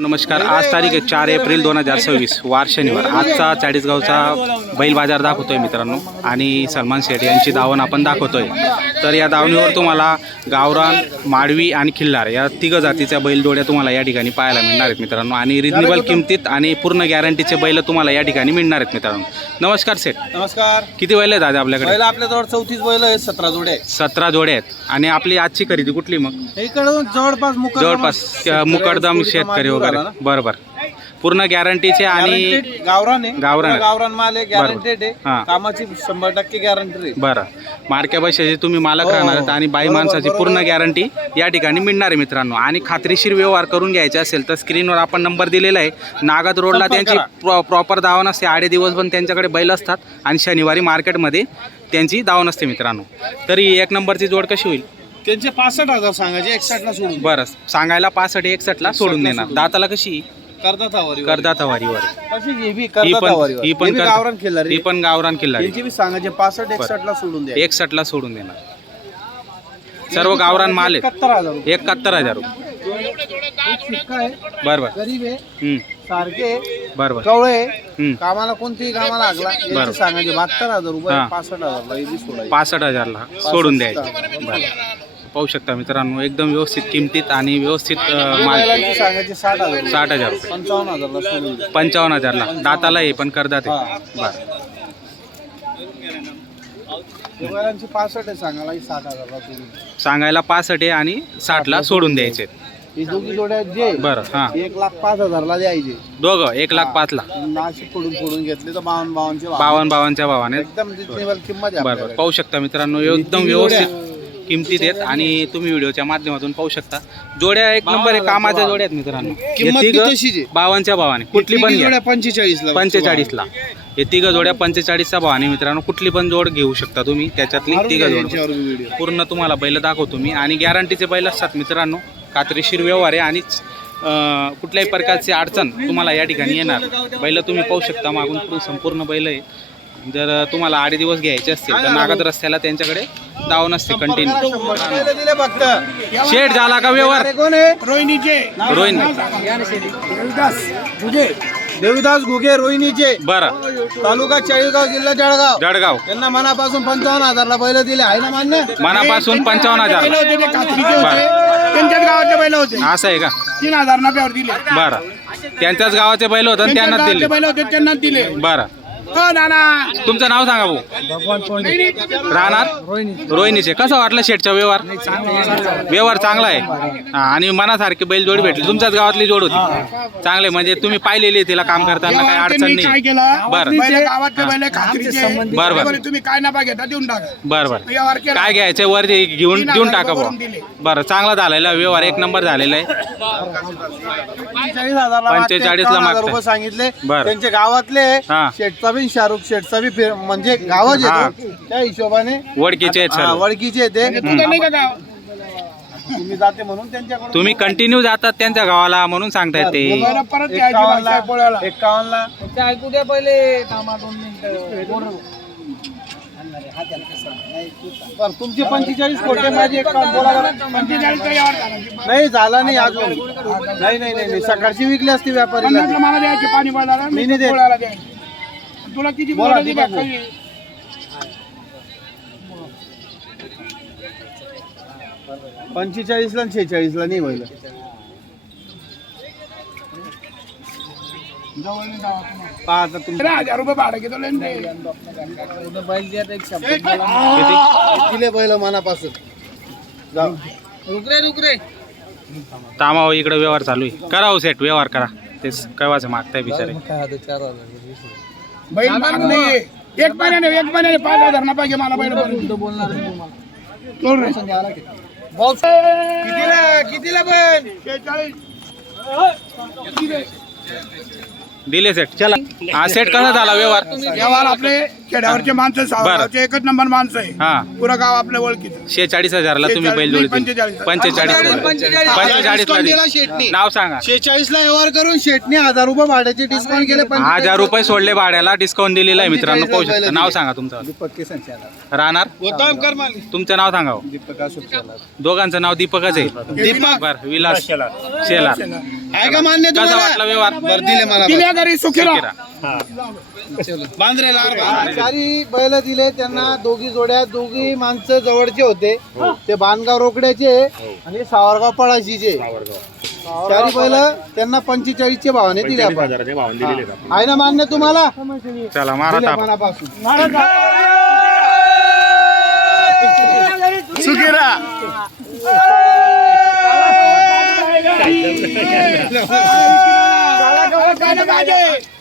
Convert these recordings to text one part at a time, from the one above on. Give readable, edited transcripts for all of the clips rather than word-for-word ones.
नमस्कार. आज तारीख आहे 4 एप्रिल 2026 वार शनिवार. आजचा चाळीसगावचा बैल बाजार दाखवतोय मित्रांनो आणि सलमान शेठ यांची दावण आपण दाखवतोय. तर या दावणीवर तुम्हाला गावरान, माडवी आणि खिल्लार या तिघ जातीच्या बैलजोड्या तुम्हाला या ठिकाणी पाहायला मिळणार आहेत मित्रांनो आणि रिजनेबल किमतीत आणि पूर्ण गॅरंटीचे बैल तुम्हाला या ठिकाणी मिळणार आहेत मित्रांनो. नमस्कार शेठ. नमस्कार. किती बैल आहेत आज आपल्याकडे? बैल आपल्याजवळ 34 बैल आहेत, 17 जोडे आहेत. 17 जोडे आहेत. आणि आपली आजची खरेदी कुठली मग? इकडून जवळपास मुकरदम शेतकरी वगैरे. बरोबर. पूर्ण गॅरंटीचे आणि गावरान आहे. गावरान. गावरान माल आहे, गॅरंटेड हा. आहे. कामाची 100% गॅरंटी आहे. बरं. मार्क्या पैशाचे तुम्ही मालक राहणार आहेत आणि बाई माणसाची पूर्ण गॅरंटी या ठिकाणी मिळणार आहे मित्रांनो. आणि खात्रीशीर व्यवहार करून घ्यायचे असेल तर स्क्रीनवर आपण नंबर दिलेला आहे. नागद रोडला त्यांची प्रॉपर दावण असते. आडे दिवस पण त्यांच्याकडे बैल असतात आणि शनिवारी मार्केटमध्ये त्यांची दावण असते मित्रांनो. तरी एक नंबरची जोड कशी होईल? त्यांचे 65,000 सांगायचे, 61ला सोडून. बरं. सांगायला 65 61ला सोडून देणार. दाताला कशी? करदातावारी. करदातावारीवर. कशी ही ही पण गावरान खेळणार. ही पण गावरान किल्ला. यांची बी सांगायचे 65 61ला सोडून द्या. 61ला सोडून देणार. सर्व गावरान माल आहे. 71,000. 71,000 रुपये. बरोबर. गरीब आहे, हम्म. सारखे बरोबर. कवळे हम्म. कामाला कोणतीही कामाला लागला यांचे सांगायचे 72,000 रुपये. हा. 65,000 ला सोडायचे. 65,000ला सोडून द्यायचे. बरं. पाहू शकता मित्रांनो एकदम व्यवस्थित किमतीत आणि व्यवस्थित माल. बैलांची सांगायचे 60,000. 60,000 रुपये. 55,000 ला सोडून द्या. 55,000ला दाताला हे पण करदात आहे. बरं. बैलांची 65 आहे, सांगायला 60,000 ला सोडून द्या. सांगायला 65 आहे आणि 60ला सोडून द्यायचे. ही दोघी जोड्या जे बरं. हां. 1,05,000 ला द्यायचे. दोघं 1,05,000ला. नाशिक फोडून घेतले तर 52,000 52,000च्या भावाने. एकदम रिजनेबल किंमत आहे बरं. आपल्याकडे. पाहू शकता मित्रांनो एकदम व्यवस्थित किमतीत आहेत आणि तुम्ही व्हिडिओच्या माध्यमातून पाहू शकता. जोड्या एक नंबर आहे, कामाच्या जोड्या आहेत मित्रांनो. किंमत बी तशीच आहे. 52च्या भावाने कुठली पण घ्या. 45 45ला. हे तिघ जोड्या 45चा भावाने मित्रांनो कुठली पण जोड घेऊ शकता तुम्ही. त्याच्यातली तिघ जोड पूर्ण तुम्हाला बैल दाखवतो मी आणि गॅरंटीचे बैल असतात मित्रांनो. खात्रीशीर व्यवहार आहे आणि कुठल्याही प्रकारची अडचण तुम्हाला या ठिकाणी येणार. बैल तुम्ही पाहू शकता मागून पुढून संपूर्ण बैल आहे. जर तुम्हाला 8 दिवस घ्यायचे असतील तर नागद रस्त्याला त्यांच्याकडे दावण असते कंटिन्यू. शेट झाला का व्यवहार? रोहिणी. देविदास घुगे रोहिणीचे. बरं. तालुका चाळीसगाव, जिल्हा जळगाव. जळगाव. त्यांना मनापासून 55,000 ला बैल दिले आहे ना मान्य? मनापासून 55,000. त्यांच्याच गावाचे बैल होते. असं आहे का? 3,000 नफ्यावर दिले. बरं. त्यांच्याच गावाचे बैल होते आणि त्यांनाच दिले. बैल होते त्यांना दिले. बरं. हो नाना. तुमचं नाव सांगा भाऊ. राहणार रोहिणीचे. कसं वाटलं शेठचा व्यवहार? व्यवहार चांगला आहे. हा. आणि मनासारखी बैल जोडी भेटली. तुमच्याच गावातली जोड होती. चांगले म्हणजे तुम्ही पाहिलेली तिला काम करताना काही अडचण काय नाही. केलं? बरं. बैल गावातले बैल खात्रीचे. बरं. बरं, तुम्ही काय नफा घेता देऊन टाका. बरं. व्यवहार केला. काय घ्यायचे वर घेऊन देऊन टाका भाऊ. दिले. बरं. चांगला झालेला व्यवहार एक नंबर झालेला आहे. 45 ला मागताय. रुपये सांगितले. बरं. त्यांचे गावातले हा. शेठचा बी शाहरुख शेठचा बी म्हणजे गावाचे त्या हिशोबाने वडकीचे आहेत सर्व. वडकीचे ते. तुझं नाही का गाव? तुम्ही जाते म्हणून त्यांच्याकडून तुम्ही कंटिन्यू जातात त्यांच्या गावाला म्हणून सांगताय ते. बैल परत यायची भाषा आहे पोळ्याला. 51ला. ऐकू द्या पहिले. थांबा 2 मिनिटं. बरं, तुमचे 45 कोटे, माझे 51 बोला बरं. 45 चा व्यवहार झाला. नाही झाला नाही अजून. नाही सकाळची विकली असती व्यापारीला. 50 ला मला द्यायचे पाणी बाळाला. मी नाही देत. पोळ्याला द्यायचे. तुला किती बोला, बोलायची दीपक बाकी? 45 ला आणि 46 ला नाही व्हायला. पहा आता तुम्ही 1000 रुपये भाडं घेतो लेन दे. दिले बैल मनापासून. जाऊ. तामा हो इकडे व्यवहार चालू आहे. करा हो सेट व्यवहार करा. ते कवाचं मागताय बिचारे. बैल माग नाहीये. एक महिन्याने 5,000 नफा घे मला बैल बोलणार. कितीला बैल? 46. दिले सेट. चला. हा सेट कसा झाला व्यवहार? व्यवहार आपले खेड्यावरचे माणसं सावरगावचे एकच नंबर माणसं आहे. हा पुरं गाव आपल्या ओळखीचं. 46,000ला तुम्ही बैल जोडी दिली. 45 ला दिली. शेटणी नाव सांगा. 46 ला व्यवहार करून शेटणी 1000 रुपये भाड्याचे डिस्काउंट केले. 1000 रुपये सोडले भाड्याला, डिस्काउंट दिलेला आहे मित्रांनो. पाहू शकता. नाव सांगा तुमचं. राहणार तुमचं नाव सांगा हो. दोघांचं नाव दीपकच आहे. दीपक बर विलास शेलार. आहे का मान्य कसा तुम्हाला? वाटला व्यवहार? बरं, दिले मला दिल्या घरी सुखीरा. सारी बैल दिले त्यांना. दोघी माणसं जवळचे होते. ते बांधगाव रोकड्याचे आणि सावरगाव पळाशीचे. चारी बैल त्यांना 45 चे भावाने दिले आपण. आहे ना मान्य तुम्हाला? चला मारा दिले ताप. मनापासून. सुखीरा.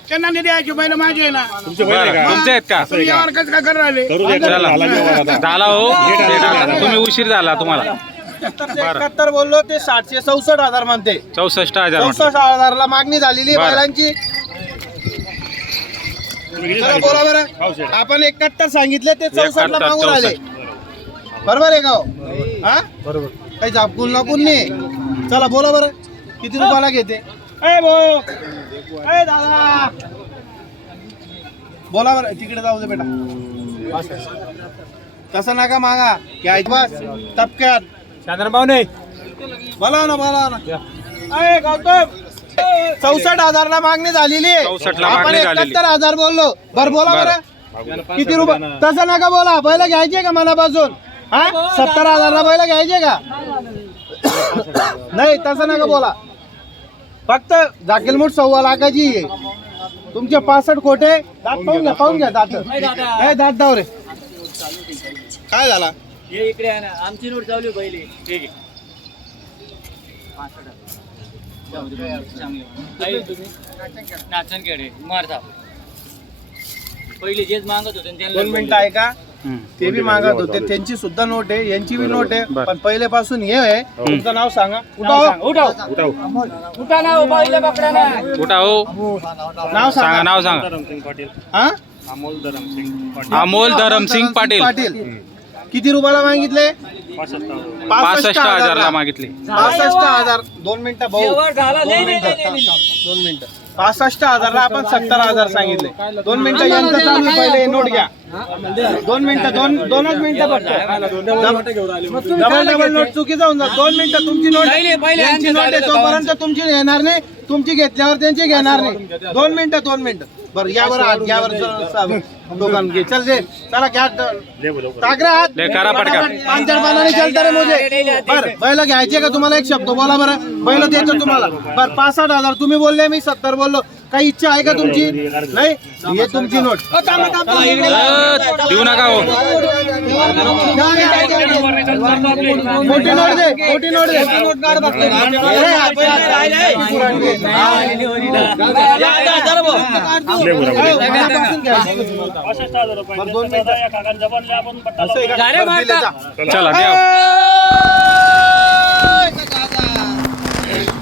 त्यांना नाही द्यायची बैल माझे आहे ना. बरं, तुमचे आहेत का? तुम्ही यावर कसं काय करू राहिले? चला झाला हो. तुम्ही उशीर झाला तुम्हाला. 71 बोललो ते 60 64,000 म्हणते. 64,000 म्हटलं. 64,000 ला मागणी झालेली आहे बरं. बैलांची. चला बोला बरं. आपण 71 सांगितले ते 64 ला 71, मागून आले. बरोबर आहे का हो? हा बरोबर. काही झापकून नाकून नाही. चला बोला बरं. किती रुपयाला घेते? ए भाऊ, ए दादा, बोला बरं. तिकडे जाऊ दे बेटा. तसं नका मागा. घ्यायचं बस टपक्यात. बोला ना. ए गौतम, 64,000 ला मागणी झालेली आहे. 64 ला आपण मागणी झालेली. 71,000 बोललो. बरं बोला बरं. किती रुपये? तसं नका बोला. बैल घ्यायचे का मनापासून? हा 70,000 ला बैल घ्यायचे का? नाही तसं नका बोला. फक्त जाकेलमूठ 1.25 लाखाची आहे. तुमचे 65 खोटे. दात पाहून घ्या दात. ए दात दाव रे. काय झाला? इकडे आहे ना, आमची नोट चालू पहिली. ठीक आहे. नाचनखेडे मारता पहिले जेच मागत होते त्यांना 2 मिनिटं आहे का? ते बी मागत होते. त्यांची सुद्धा नोट आहे, यांची बी नोट आहे. बरं. पण पहिल्यापासून हे आहे. तुमचं नाव सांगा. उठा ना पहिले पकडा ना. कुठं हो? नाव सांगा. सांगा. नाव सांगा. हा अमोल धरमसिंग पाटील. किती रुपयाला मागितले? 65,000 ला मागितले. 65,000. 2 मिनिटं भाऊ. व्यवहार झाला. नाही, नाही, नाही, 2 मिनिटं. 65,000 ला आपण 70,000 सांगितले. 2 मिनिटं यांचं चालू आहे. पहिले नोट घ्या. 2 मिनिटं. दोनच मिनिटं फक्त. डबल नोट चुकी जाऊन जा. 2 मिनिटं. तुमची नोट पहिले यांची नोट आहे तोपर्यंत तुमची येणार नाही. तुमची घेतल्यावर त्यांची घेणार नाही. 2 मिनिटं. बरं यावर हात घ्यावर दोघां घे. चल दे. चला घ्या. टाकरे हात. ले करा पटका. पानाने चलता रे मुझे. बरं बैल घ्यायचे का तुम्हाला? एक शब्द बोला बरं. बैल द्यायचं तुम्हाला. बरं 65,000 तुम्ही बोलले, मी 70 बोललो. काही इच्छा आहे का तुमची? नाही. हे तुमची नोट. देऊ नका हो. मोठी नोट दे. मोठी नोट दे. चला द्या.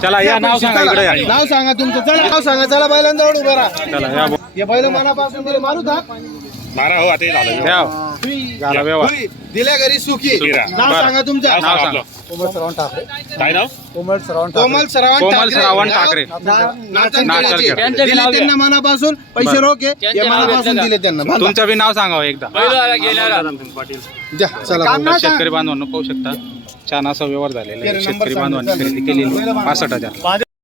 चला या. नाव सांगा. इकडे या. नाव सांगा तुमचं. चला नाव सांगा. चला बैलांजवळ उभं राहा. चला या. हे बैल मनापासून दिले. मारू का? द्या. झाला व्यवहार. दिल्या घरी सुखी. नाव बरं. सांगा तुमचं. नाव सांगा. कोमल कोमल श्रावण ठाकरे. नाचनखेड्याचे. नाचनखेड. दिले त्यांना मनापासून. पैसे रोखे हे मनापासून दिले त्यांना. तुमचं बी नाव सांगा हो एकदा. द्या. चला तर शेतकरी बांधवांनो पाहू शकता छान असा व्यवहार झालेला आहे. शेतकरी बांधवांनी खरेदी केलेली 65,000.